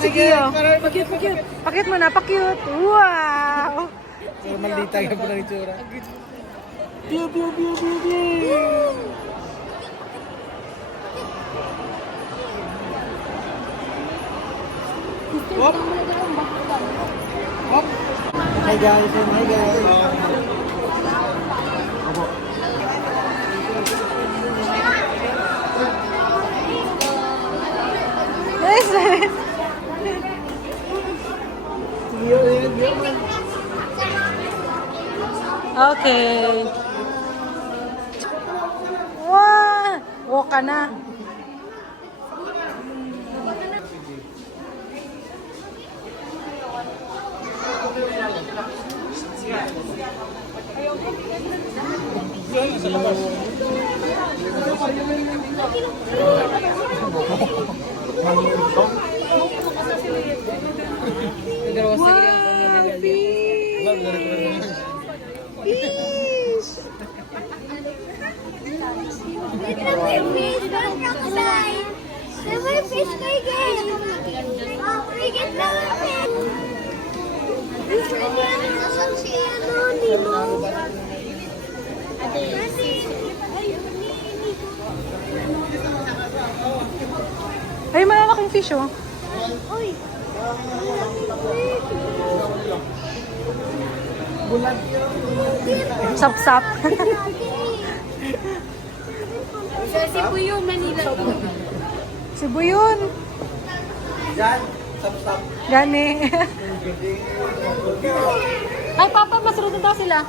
si Gio. Pakit mo na, pakit. Wow! So, maldita yung pala itsura. Pew, pew, pew, pew, pew. Wop! Wop! Hi guys, hi guys. Yes. Okay. Wow! Walk ka na. Wow, fish! Fish! Never fish again. We get another fish. Nasaan si Nemo? Ay, malalaking fish, oh. Uy. Sap-sap. Si Puyo, Manila. Cebu yun. Yan, stop. Gani. Ay, Papa, masunod na daw sila.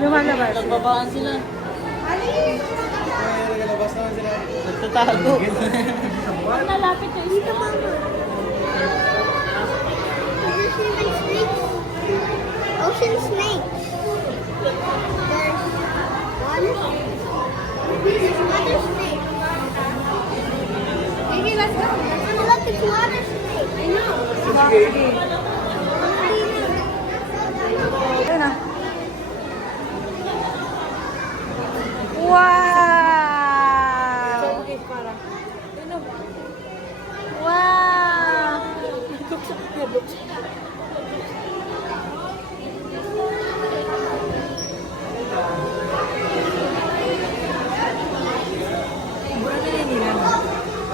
Lumalabas. Nagbabaan sila. Nagalabas naman sila. Nagtatago. Nalapit na dito, Mama. Ocean snakes. There's water snake. Maybe let's go. Look, it's water snake. I know. Sige. Ayun na. Wow! Wow!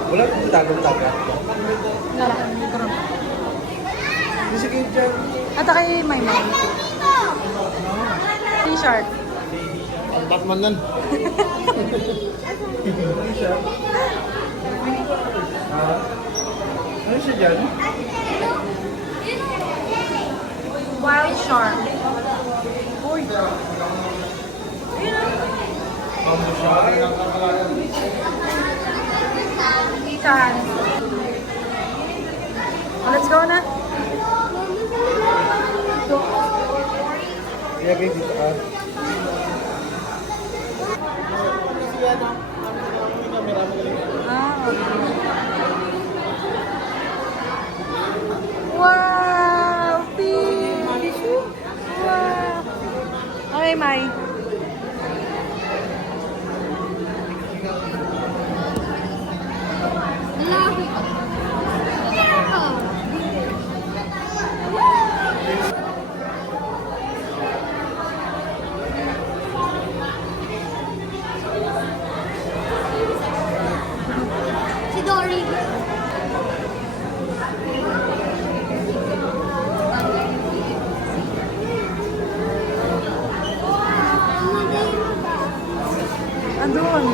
Wala kang tagong-tagat. Hindi si Kid dyan. At kay Maymay. T-shirt. Ang Batman nun. Ano siya dyan? Wild shark. Uy. Titan. Oh, let's go na. Kaya kayo dito ka. Ah, okay. Wow! Fish! Wow! Okay, Mai. Si Dory. Andun.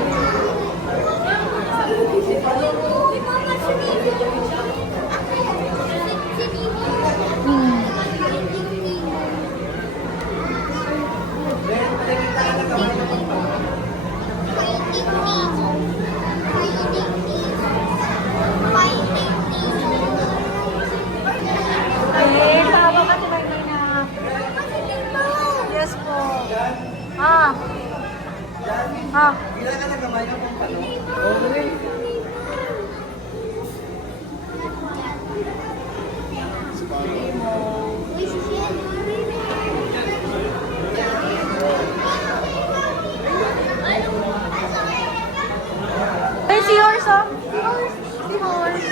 Ah. Ah. Bila ka na kamay ka pang pano. Ay, si horse, oh. Si horse.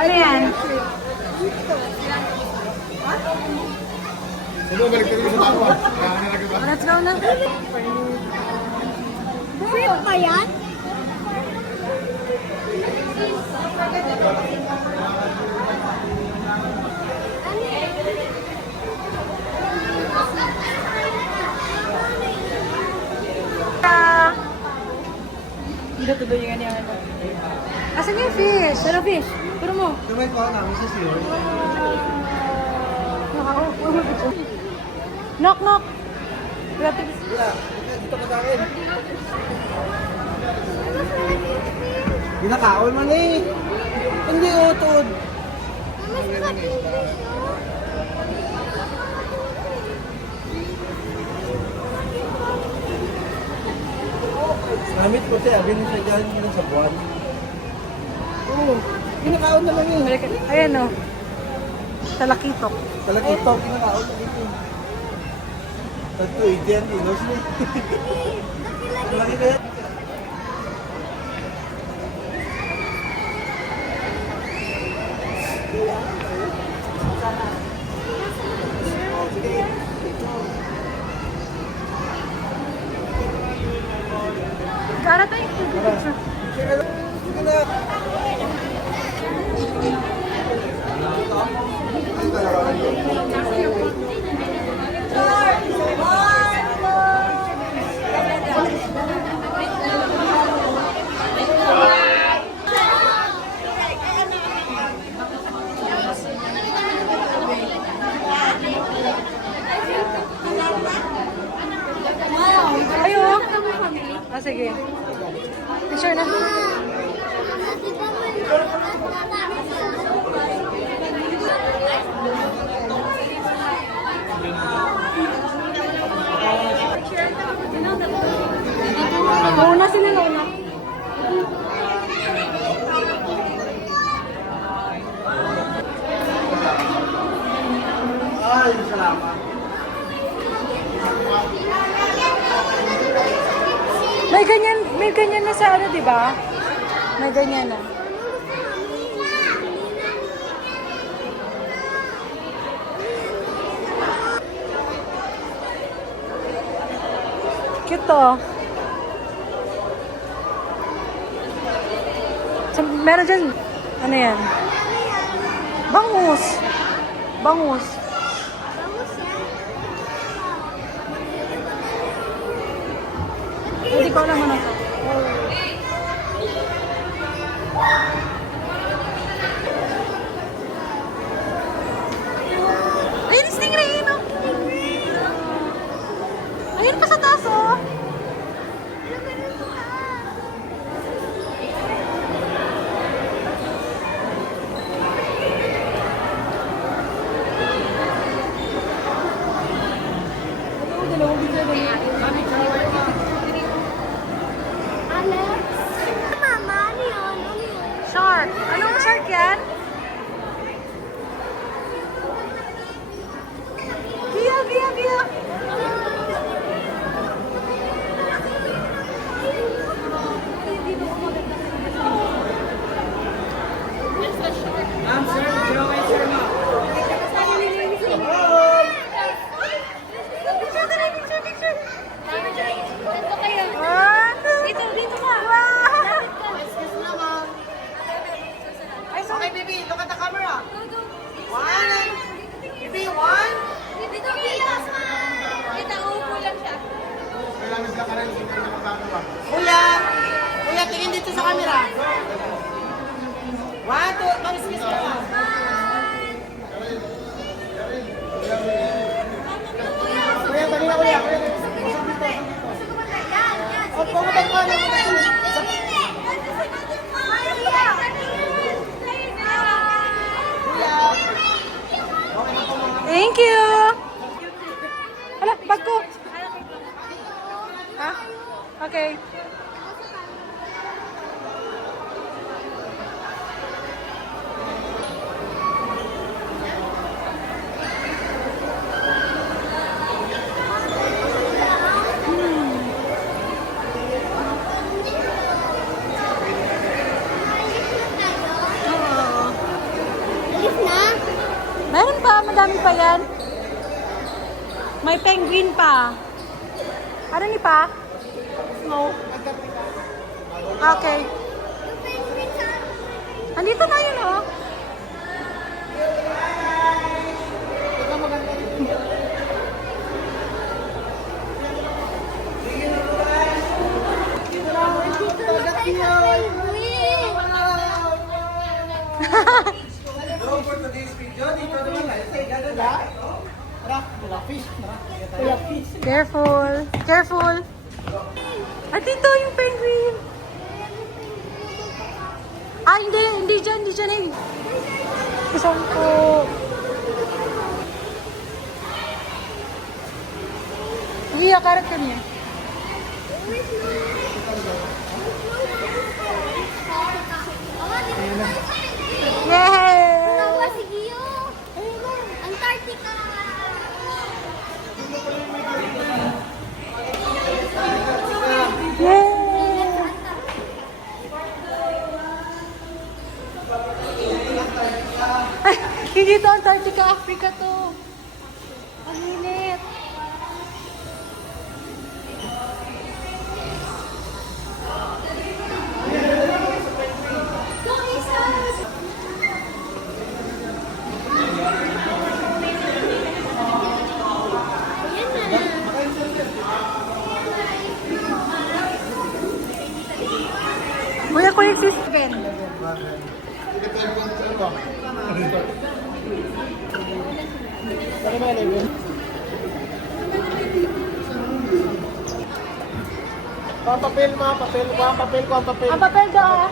Ano yan? Ano, balik ka rin sa tao ah. Nakakalagay ba? Let's go na. Trip pa yan? Hindi tuloy yung ganyan. Asan yung fish? Pero fish. Pero mo. Kamay ko namin sa siyo. Knock, knock. Grabe. Dito ka sa akin. Ginakaon man eh. Hindi utod. Namit ko siya, abin siya dyan sa buwan. Oo, ginakaon na lang eh. Ayan o. Talakitok. Talagang ito, ginakaon na ito. Tato, dyan, inos mo. Malaki kaya? Gara tayo. Picture. Sige na. Ayo. Ah, sige. Picture na. Mauna sila Lola. Ay, salamat. May ganyan na sa ano, di ba? May ganyan na. Cute to. Meron dyan, ano yan? Bangus. Bangus. Hindi ko alam ano to. Ayun, stingray, no? Ayun pa sa taas, oh. Shark. Anong shark yan? Kia, kia, kia. Kuya! Kuya, tingin dito sa camera. 1, 2, kamiskis ka lang. Kuya, dali na kuya. O, pumunta ko na. Thank you! Hala, bag ko! Ha? Okay. Alis na. Meron pa, madami pa yan. May penguin pa. Ano ni pa? Snow. Okay. Andito na yun, oh. No, for today's video, dito naman tayo sa igagada. Tara, wala fish. Careful. Careful. At dito yung penguin. Ah, hindi dyan, eh. Isang po. Iya, karat kami. Yay! Tawa si Gio. Antarctica. Yay! Ay, hindi to Antarctica, Africa to. Ang init. Kuya, kuya, sis. Ben. Dali ba, Levin? Kuha ang papel, mga papel. Kuha ang papel, kuha ang papel. Ang papel daw.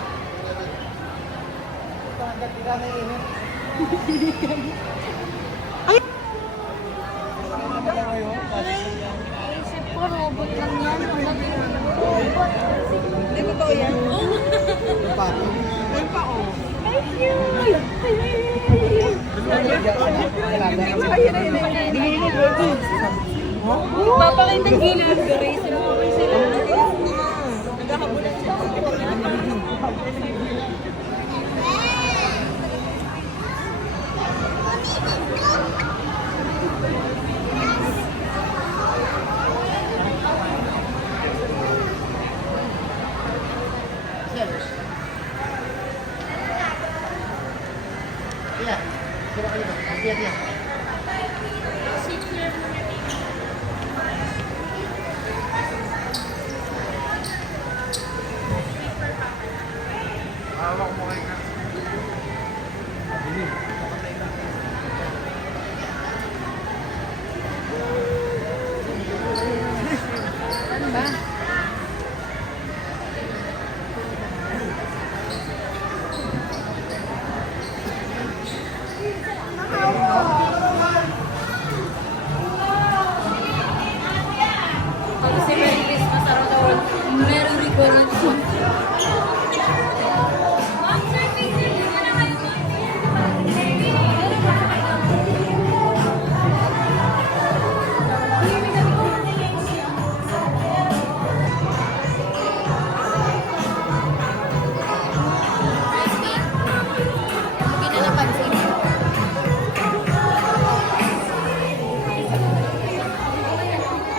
Tira na yun. Ay! Ay! Isip ko, robot lang yan. Hindi ko to yan. Pato. Thank you! Papakita ng gilid. Grace, sila ko sila. Naghahabulan sila. Iya. Coba kayo. Lihat ya. Hawak mo kayo na. Ano ba? Pag si Merry Christmas around the world, meron recurrent song.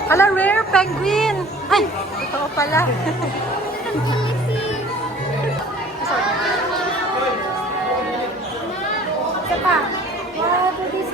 Hala, rare penguin! Ay, totoo pala. Isa pa. Wow, this